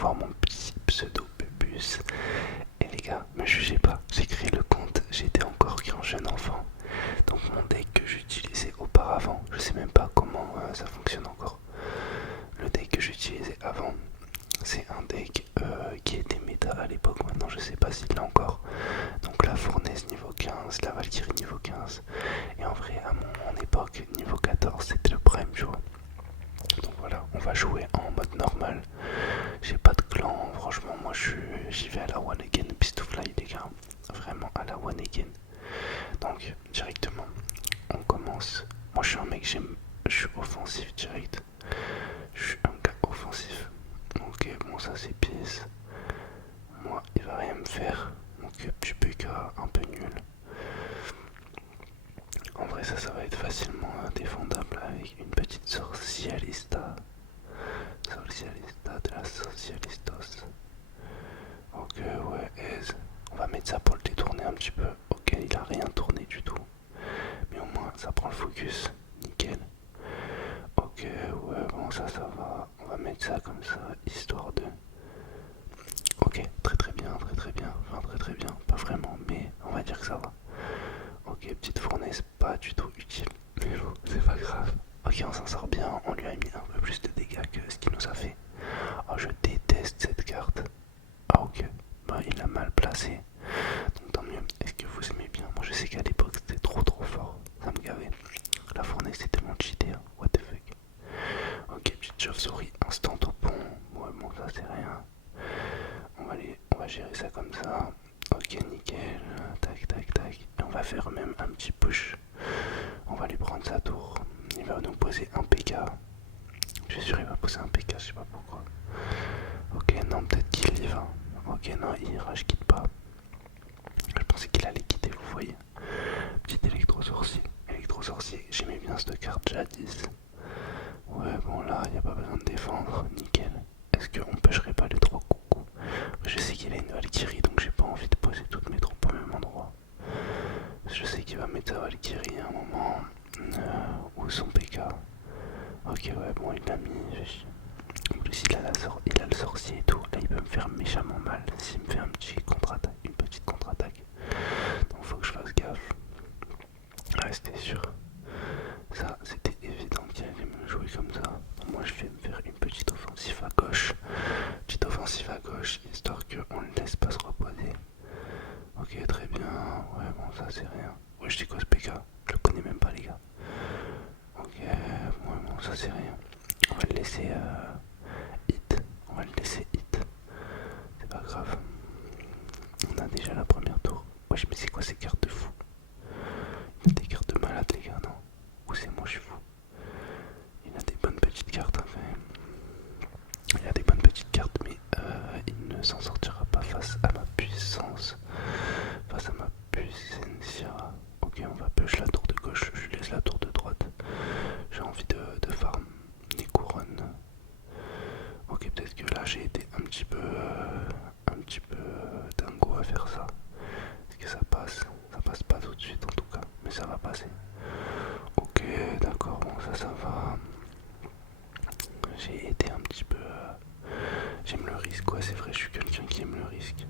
voir mon petit pseudo Pubus. Et les gars, me jugez pas, j'ai créé le compte, j'étais encore qu'un jeune enfant. Donc mon deck que j'utilisais auparavant, je sais même pas comment ça fonctionne encore. Le deck que j'utilisais avant, c'est un deck qui était méta à l'époque, maintenant je sais pas s'il l'a encore. Donc la fournaise niveau 15, la Valkyrie niveau 15. Et en vrai, à mon époque, niveau 14, c'était le prime, tu vois. Donc voilà, on va jouer en mode normal. J'ai pas de clan, franchement, moi j'y vais à la one again, Pistofly les gars. Vraiment à la one again. Donc directement, on commence. Moi je suis un mec, je suis offensif direct. Je suis un gars offensif. Ok, bon ça c'est pièce. Moi il va rien me faire. Donc petit PK un peu nul. En vrai ça va être facilement défendable avec une petite sorcialista. Socialista de la socialistos. Ok ouais aise. On va mettre ça pour le détourner un petit peu. Ok il a rien tourné du tout. Mais au moins ça prend le focus. Nickel. Ok ouais bon ça va. On va mettre ça comme ça histoire de... Ok très bien, très bien. Enfin très bien. Pas vraiment mais on va dire que ça va. Ok petite fournaise pas du tout utile. Mais bon c'est pas grave. Ok on s'en sort bien. On lui a mis un peu plus de dégâts que ce qu'il nous a fait. Oh je déteste cette carte. Ah ok. Bah il l'a mal placé. Donc tant mieux. Est-ce que vous aimez bien? Moi je sais qu'à l'époque c'était trop fort. Ça me gavait. La fournaise c'était tellement cheaté. Hein. What the fuck. Ok, petite chauve-souris instant au pont. Ouais, bon, ça c'est rien. On va gérer ça comme ça. Ok, nickel. Tac, tac, tac. Et on va faire même un petit push. On va lui prendre sa tour. Il va nous poser un PK. Je suis sûr qu'il va poser un PK, je sais pas pourquoi. Ok, non, peut-être qu'il y va. Ok, non, il ira, je quitte pas. Je pensais qu'il allait quitter, vous voyez. Petit électro-sorcier. Électro-sorcier, j'aimais bien cette carte jadis. Ouais, bon là, il n'y a pas besoin de défendre, nickel. Est-ce qu'on pêcherait pas les trois coucous? Je sais qu'il a une Valkyrie, donc j'ai pas envie de poser toutes mes troupes au même endroit. Je sais qu'il va mettre sa Valkyrie à un moment. Ou son PK. Ok, ouais, bon, il l'a mis. En plus, il a le sorcier et tout. Là, il peut me faire méchamment mal s'il me fait un petit contre-attaque, une petite contre-attaque. Donc, faut que je fasse gaffe. Restez sûr. Ça, c'était évident qu'il allait me jouer comme ça. Donc moi, je vais me faire une petite offensive à gauche. Petite offensive à gauche, histoire qu'on ne le laisse pas se reposer. Ok, très bien. Ouais, bon, ça, c'est rien. Ouais, je dis quoi ce PK? Je le connais même pas, les gars. Ok, ouais, bon, ça, c'est rien. On va le laisser hit. On va le laisser hit. C'est pas grave. On a déjà la première tour. Wesh, mais c'est quoi ces cartes de fou? Il y a des cartes de malade, les gars, non? Ou c'est moi, je suis fou? Il a des bonnes petites cartes, hein, quand même. Il a des bonnes petites cartes, mais il ne s'en sortira pas face à ma puissance. Face à ma puissance. Ok, on va push la tour de gauche, je laisse la tour de droite. J'ai envie de farm des couronnes. Ok, peut-être que là j'ai été un petit peu dingo à faire ça. Est-ce que ça passe? Ça passe pas tout de suite en tout cas, mais ça va passer. Ok, d'accord, bon ça va. J'ai été un petit peu... j'aime le risque, ouais c'est vrai, je suis quelqu'un qui aime le risque.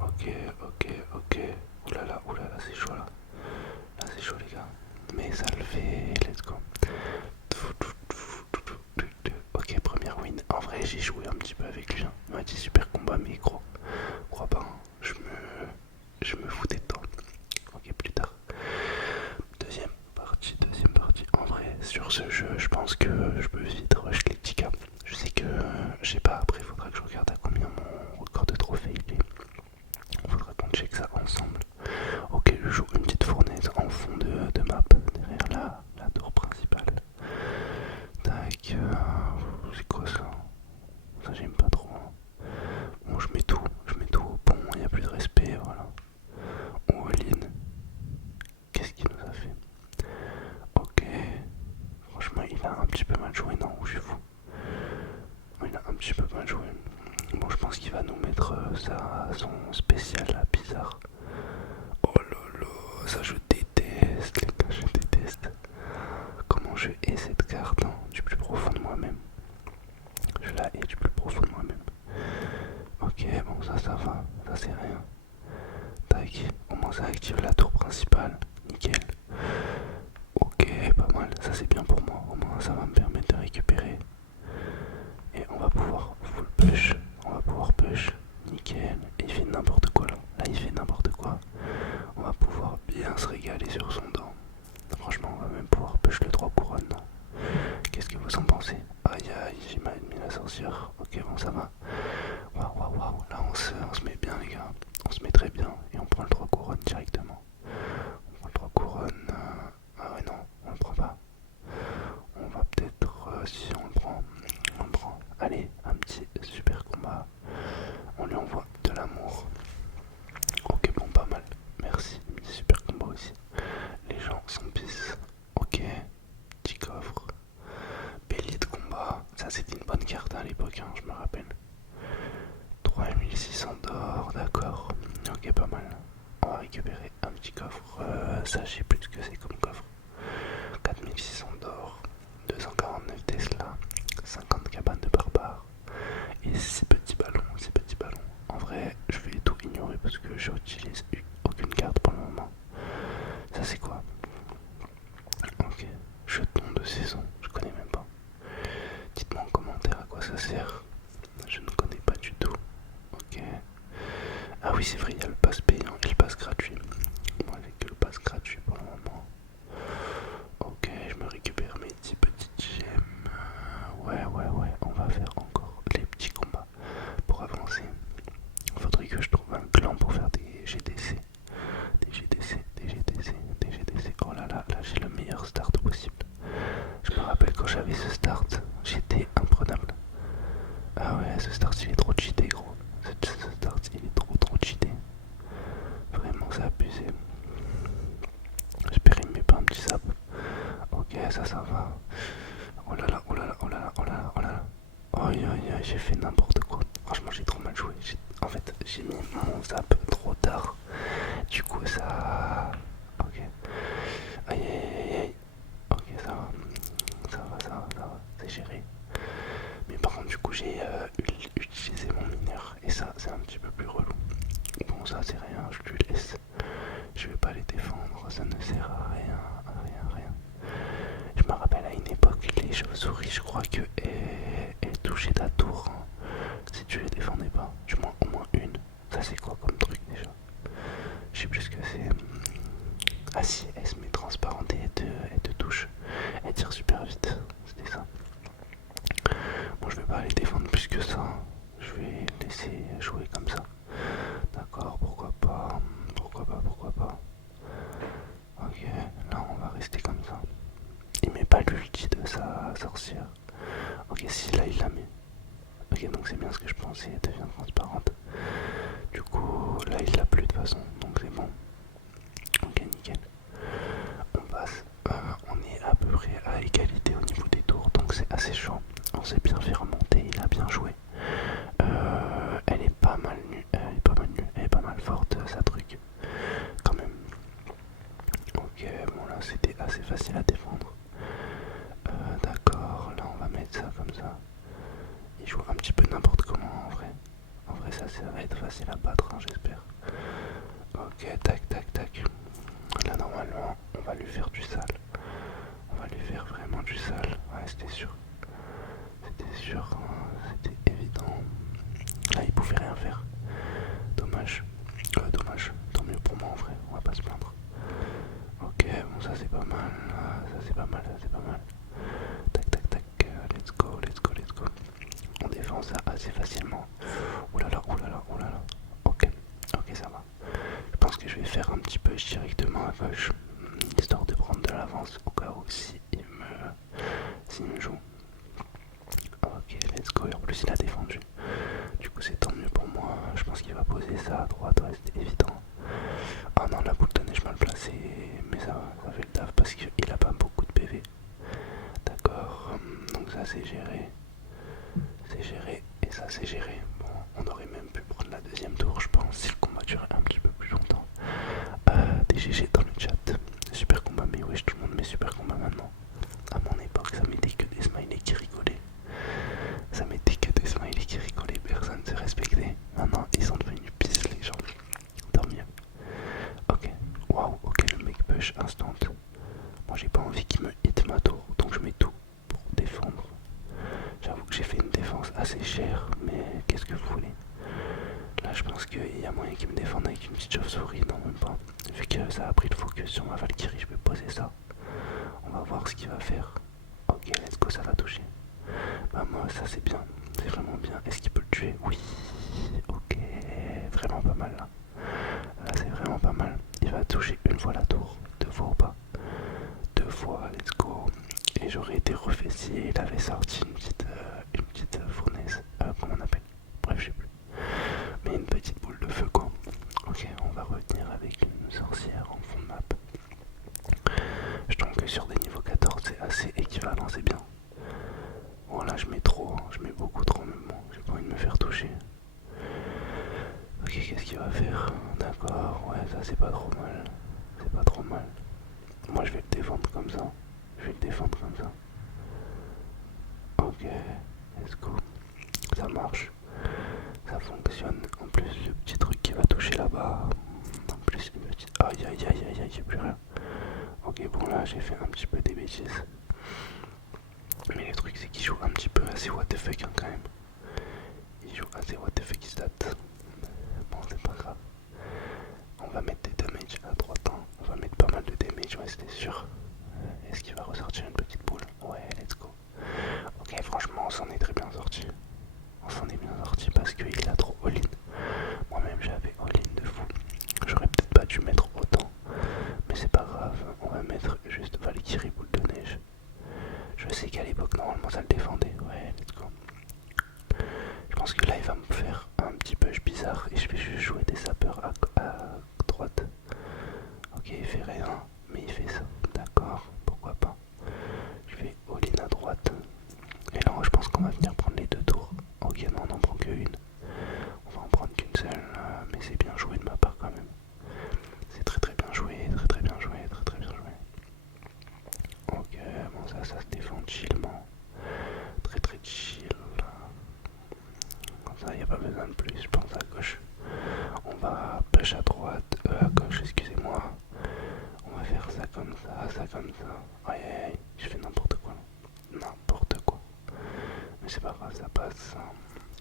Ok, ok. Oulala, c'est chaud là. Là c'est chaud les gars. Mais ça le fait, let's go. Ok, première win. En vrai j'ai joué un petit peu avec lui. Hein. Il m'a dit super combat mais gros. Crois pas, hein. Je me foutais de toi. Ok, plus tard. Deuxième partie. En vrai, sur ce jeu, je pense que je peux vite rush les petits cas. Je sais que, je sais pas, après, il faudra que je regarde à combien mon record de trophée il est. Il faudra qu'on check ça ensemble. Ok, je joue une petite fournaise en fond de map, derrière la tour principale. Tac, c'est quoi ça? Ça, j'aime pas trop. Bon, je mets tout au pont, il n'y a plus de respect, voilà. On all-in. Qu'est-ce qu'il nous a fait? Ok. Franchement, il a un petit peu mal joué, non? Ou je suis fou? Il a un petit peu mal joué. Bon, je pense qu'il va nous mettre son spécial là, bizarre. Oh là là, ça je déteste, les gars, je déteste. Comment je hais cette carte, hein, du plus profond de moi-même. Je la hais du plus profond de moi-même. ça va, ça c'est rien. Tac, au moins ça active la tour principale, nickel. Ok, pas mal, ça c'est bien pour moi, au moins ça va me permettre de récupérer. Et on va pouvoir full push, on va pouvoir push, nickel. Et il fait n'importe quoi là, là il fait n'importe quoi. On va pouvoir bien se régaler sur son dos. Franchement on va même pouvoir push le 3 couronnes, non? Qu'est-ce que vous en pensez? Aïe aïe, j'ai mal mis la sorcière, ok bon ça va. Waouh waouh waouh, là on se met bien les gars, on se met très bien et on prend le 3 couronnes directement. On prend le 3 couronnes, ah ouais non, on le prend pas. On va peut-être, si on le prend, on le prend. Allez, un petit super combat, on lui envoie de l'amour. Ok bon pas mal, merci, petit super combat aussi. Les gens sont pisse, ok, petit coffre. Bélier de combat, ça c'était une bonne carte à l'époque, hein, je me rappelle. 3600 d'or, d'accord. Ok, pas mal. On va récupérer un petit coffre. Ça, je sais plus ce que c'est comme coffre. 4600 d'or, 249 Tesla, 50 cabanes de barbares et ces petits ballons, ces petits ballons. En vrai, je vais tout ignorer parce que j'utilise aucune carte pour le moment. Ça, c'est quoi? Ok, jeton de saison, je connais même pas. Dites-moi en commentaire à quoi ça sert. Je ne connais pas du tout. Ok. Ah oui, c'est vrai, il y a le pass payant et le pass gratuit. Moi, j'ai que le pass gratuit pour le moment. Ok, je me récupère mes 10 petites gemmes. Ouais, on va faire encore les petits combats pour avancer. Il faudrait que je trouve un clan pour faire des GDC. Des GDC, des GDC, des GDC. Oh là là, là j'ai le meilleur start possible. Je me rappelle quand j'avais ce start, j'étais imprenable. Ah ouais, ce start il est trop cheaté gros. Ce start il est trop cheaté. Vraiment c'est abusé. J'espère qu'il me met pas un petit sap. Ok, ça va. Oh là là, oh là là, oh là là, oh là là, oh là là. Aïe aïe aïe, j'ai fait n'importe quoi. Franchement j'ai trop mal joué. En fait j'ai mis mon zap trop tard. Du coup ça... Ok. Aïe aïe aïe aïe. Ok ça va. C'est géré. Mais par contre du coup j'ai utilisé mon mineur. Et ça c'est un petit peu plus relou. Bon ça c'est rien, je lui laisse. Je vais pas les défendre, ça ne sert à rien, rien. Je me rappelle à une époque, les chauves-souris, je crois que elles touchaient ta tour hein, si tu les défendais pas. Du moins, au moins une. Ça, c'est quoi comme truc déjà? Je sais plus ce que c'est. Ah si, elle se met transparente et elle te touche. Elle tire super vite. C'était ça. Bon, je vais pas les défendre plus que ça. Je vais laisser jouer comme ça. D'accord, pourquoi pas. Ok, là on va rester comme ça. Il met pas l'ulti de sa sorcière. Ok, si là il la met. Ok, donc c'est bien ce que je pensais, elle devient transparente. Du coup, là il l'a plus de toute façon, donc c'est bon. Ok, nickel. On passe. On est à peu près à égalité au niveau des tours, donc c'est assez chaud. On s'est bien fait remonter, il a bien joué. Elle est pas mal nue, elle est pas mal forte, sa truc. Quand même. Ok, bon là c'était assez facile à défendre. D'accord, là on va mettre ça comme ça. Il joue un petit peu n'importe comment en vrai. En vrai ça va être facile à battre hein, j'espère. Ok, tac. Là normalement on va lui faire du sale. On va lui faire vraiment du sale. Ouais c'était sûr. C'était évident. Là il pouvait rien faire. Dommage. Tant mieux pour moi en vrai, on va pas se plaindre. Ok, bon ça c'est pas mal. Tac, let's go. On défend ça assez facilement. Oulala. Ok, ça va. Je pense que je vais faire un petit push directement à gauche, histoire de prendre de l'avance au cas où s'il me joue. Ok, let's go. Et en plus il a défendu. Du coup c'est tant mieux pour moi. Je pense qu'il va poser ça à droite, ouais, c'était évident. Ah non, la boule de neige mal placée, mais ça fait le taf parce qu'il a pas beaucoup de PV. D'accord, donc ça c'est géré. Et ça c'est géré. Bon, on aurait même pu prendre la deuxième tour, je pense, si le combat durait un petit peu plus longtemps. Des GG dans le chat. Super combat, mais wesh, tout le monde met super combat maintenant. À mon époque, ça mettait que des smileys qui rigolaient. Personne se respectait. Maintenant, ils sont devenus pense qu'il y a moyen qu'il me défende avec une petite chauve-souris, non même pas. Vu que ça a pris le focus sur ma Valkyrie, je vais poser ça. On va voir ce qu'il va faire. Ok, let's go, ça va toucher. Bah moi, ça c'est bien, c'est vraiment bien. Est-ce qu'il peut le tuer? Oui. Ok, vraiment pas mal là. Là c'est vraiment pas mal. Il va toucher une fois la tour, deux fois ou pas? Deux fois, let's go. Et j'aurais été refait si il avait sorti une petite fournaise, comment on appelle? Bref, je sais plus. Mais une petite boule de feu quoi. Ok, on va revenir avec une sorcière en fond de map. Je trouve que sur des niveaux 14 c'est assez équivalent, c'est bien. Voilà, je mets trop, hein, je mets beaucoup trop même bon, j'ai pas envie de me faire toucher. Ok, qu'est-ce qu'il va faire? D'accord, ouais, ça c'est pas trop mal. C'est pas trop mal. Moi je vais le défendre comme ça. Je vais le défendre comme ça. Ok, let's go. Ça marche. Ça fonctionne. En plus, le petit truc qui va toucher là-bas. En plus, une petite. Aïe aïe aïe aïe aïe, j'ai plus rien. Ok, bon là j'ai fait un petit peu des bêtises. Mais le truc c'est qu'il joue un petit peu assez what the fuck hein, quand même. Il joue assez what the fuck, il stat. Bon, c'est pas grave. On va mettre des damage à droite. Hein. On va mettre pas mal de damage, ouais, c'était sûr. Est-ce qu'il va ressortir une petite boule? Ouais, let's go. Ok, franchement, on s'en est très bien sorti. On s'en est bien sorti parce qu'il a trop all-in. Moi-même, j'avais all-in de fou. J'aurais peut-être pas dû mettre autant. Mais c'est pas grave. On va mettre juste Valkyrie boule de neige. Je sais qu'à l'époque, normalement, ça le défendait. Ouais, let's go. Je pense que là, il va me faire un petit push bizarre et je vais juste jouer des sapeurs à droite. Ok, il fait rien, mais il fait ça. D'accord, pourquoi pas. Je vais all-in à droite. Et là, je pense qu'on va venir prendre les deux tours. Ok, non, on n'en prend qu'une. On va en prendre qu'une seule, mais c'est bien joué de ma part quand même. C'est très très bien joué, très très bien joué, très très bien joué. Ok, bon ça se défend chillement. Très très chill. Comme ça, il n'y a pas besoin de plus, je pense à gauche. On va push à droite, à gauche, excusez-moi. On va faire ça comme ça, ça comme ça. Aïe aïe aïe, je fais n'importe quoi. N'importe quoi. Mais c'est pas grave, ça passe.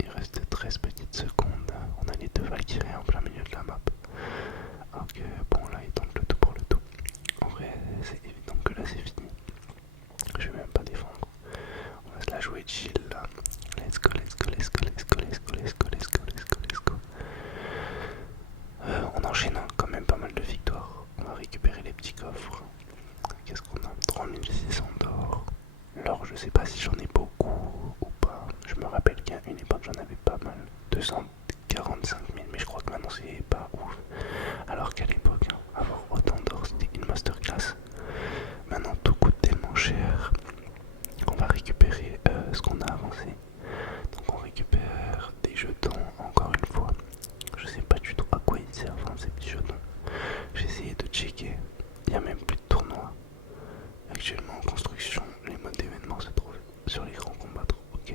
Il reste 13 petites secondes. On a les deux Valkyries en plein milieu de la map. Ok, bon là il tente le tout pour le tout. En vrai, c'est évident que là c'est fini. Je vais même pas défendre. On va se la jouer chill là. Let's go, let's go, let's go, let's go, let's go, let's go, let's go, let's go, let's go. On enchaîne quand même pas mal de victoires. On va récupérer les petits coffres. Qu'est-ce qu'on a? 3600 d'or. L'or, je sais pas si j'en ai beaucoup ou pas. Je me rappelle qu'à une époque j'en avais pas mal. 245 000, mais je crois que maintenant c'est pas ouf. Alors qu'à l'époque, hein, avoir autant d'or c'était une masterclass. Maintenant tout coûte tellement cher. On va récupérer ce qu'on a avancé. Donc on récupère des jetons encore une fois. Je sais pas du tout à quoi ils servent hein, ces petits jetons. J'ai essayé de checker. Il n'y a même plus de tournoi. Actuellement en construction, les modes d'événements se trouvent sur les grands combattants. Ok.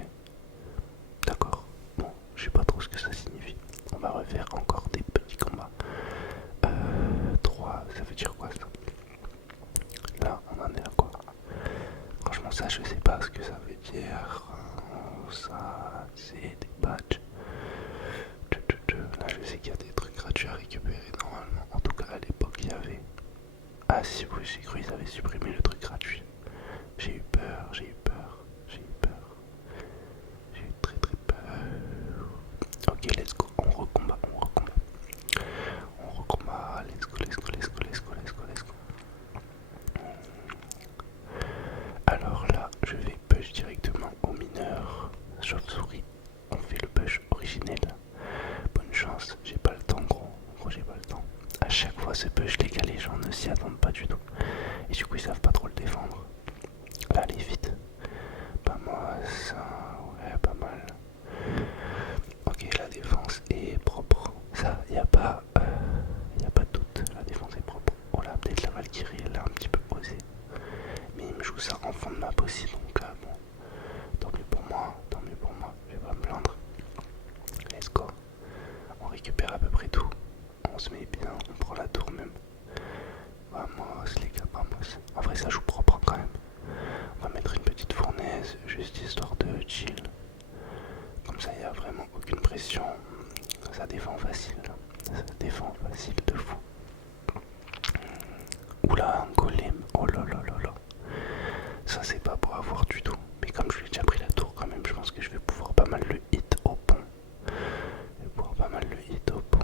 D'accord. Bon, je sais pas trop ce que ça signifie. On va refaire encore des petits combats. 3, ça veut dire quoi ça? Là, on en est à quoi? Franchement, ça, je sais pas ce que ça veut dire. Ça, c'est des badges. Là, je sais qu'il y a des trucs gratuits à récupérer normalement. En tout cas, à l'époque, il y avait. Ah, si, oui, j'ai cru qu'ils avaient supprimé le truc gratuit. J'ai eu peur, j'ai eu peur, j'ai eu peur. J'ai eu très très peur. Ok, let's go, on recombat, on recombat. On recombat, let's go, let's go, let's go, let's go, let's go, let's go. Alors là, je vais push directement au mineur. Chauve-souris, on fait le push originel. Bonne chance, j'ai pas le temps gros, j'ai pas le temps. À chaque fois ce push les gars, les gens ne s'y attendent pas du tout. Et du coup ils savent pas trop le défendre. Là allez vite. Pas mal ça, ouais pas mal. Ok la défense est propre. Ça y a pas de doute, la défense est propre. Oh là peut-être la Valkyrie elle a un petit peu osé. Mais il me joue ça en fond de map aussi donc bon. Tant mieux pour moi, je vais pas me plaindre. Let's go. On récupère à peu près tout. On se met bien, on prend la tour même. Vamos les défend facile. Ça défend facile de fou. Oula, un golem. Oh là là là là. Ça c'est pas pour avoir du tout. Mais comme je lui ai déjà pris la tour quand même, je pense que je vais pouvoir pas mal le hit au pont. Je vais pouvoir pas mal le hit au pont.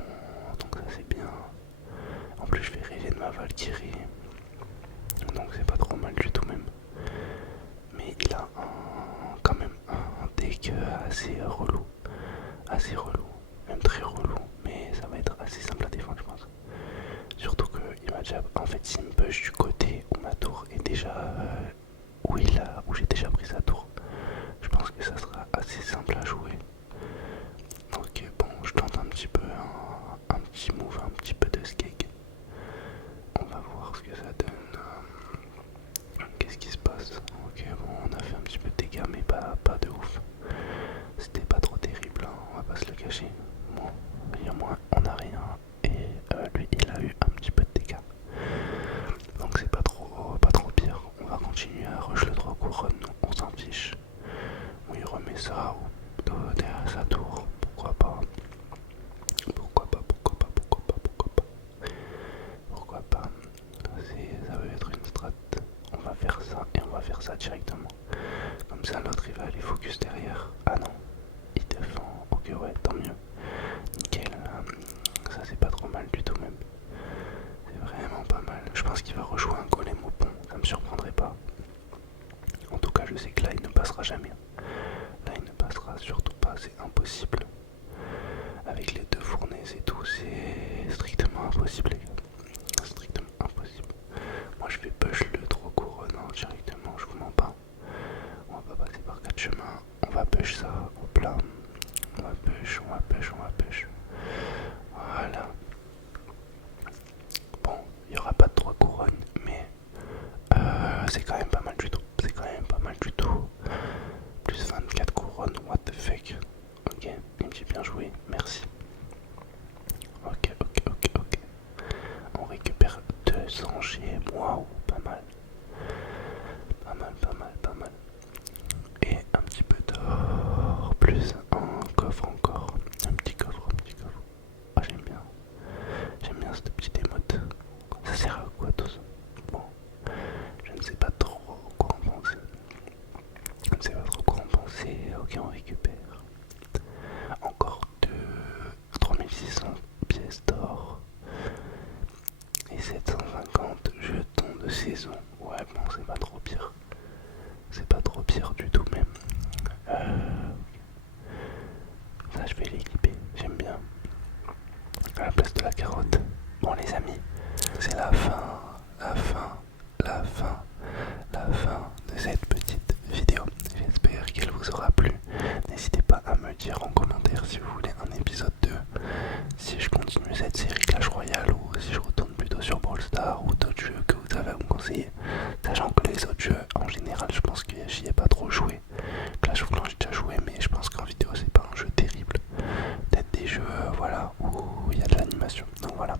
Donc ça c'est bien. En plus je vais rêver de ma Valkyrie. Donc c'est pas trop mal du tout même. Mais il a quand même un deck assez relou. Assez relou. Même très relou. Mais ça va être assez simple à défendre je pense. Surtout qu'il m'a déjà... En fait s'il me push du côté où ma tour est déjà... où j'ai déjà pris sa tour. Je pense que ça sera assez simple à jouer. Ok bon je tente un petit peu un petit move, un petit peu de skeg. On va voir ce que ça donne. Qu'est-ce qui se passe? Ok bon on a fait un petit peu de dégâts mais pas de ouf. C'était pas trop terrible, hein, on va pas se le cacher. Bon, il y a moins on a rien. Et lui il a eu un petit peu de dégâts. Donc c'est pas trop pire. On va continuer à rush le 3 couronnes, on s'en fiche. Bon, il remet ça derrière sa tour, pourquoi pas. Pourquoi pas. Ça va être une strat. On va faire ça et on va faire ça directement. Comme ça l'autre il va aller focus derrière. Ah non, il défend. Ok ouais, tant mieux. Nickel. Ça c'est pas trop mal du tout même. C'est vraiment pas mal. Je pense qu'il va rejouer un golem au pont. Ça me surprendrait pas. En tout cas je sais que là il ne passera jamais. Là il ne passera surtout pas. C'est impossible. Avec les deux fournaises et tout, c'est strictement impossible les gars. Strictement impossible. Moi je vais push le 3 couronnes directement, je vous mens pas. On va pas passer par 4 chemins. On va push ça au plat. On va push. Voilà. Bon, il n'y aura pas de 3 couronnes, mais c'est quand même pas mal du tout. Plus 24 couronnes, what the fuck. Ok, il me dit bien joué, merci. Ok. On récupère 200 G, waouh, pas mal. Pas mal. Et un petit peu d'or, plus un coffre encore. Un petit coffre. Ah j'aime bien cette petite émote. Ça sert à quoi tout ça? Bon, je ne sais pas trop quoi en penser. Ok, on récupère. Encore 3600 pièces d'or. Et 750 jetons de saison. Ouais, bon, c'est pas trop pire. C'est pas trop pire du tout même. Ça, je vais l'équiper. J'aime bien. À la place de la carotte. Bon, les amis, c'est la fin de cette petite vidéo. J'espère qu'elle vous aura plu. N'hésitez pas à me dire en commentaire si vous voulez un épisode 2. Si je continue cette série Clash Royale ou si je retourne plutôt sur Brawl Stars ou d'autres jeux que vous avez à me conseiller. Sachant que les autres jeux, en général, je pense que j'y ai pas trop joué. Clash of Clans, j'ai déjà joué, mais je pense qu'en vidéo, c'est pas un jeu terrible. Peut-être des jeux, voilà, où il y a de l'animation. Donc voilà.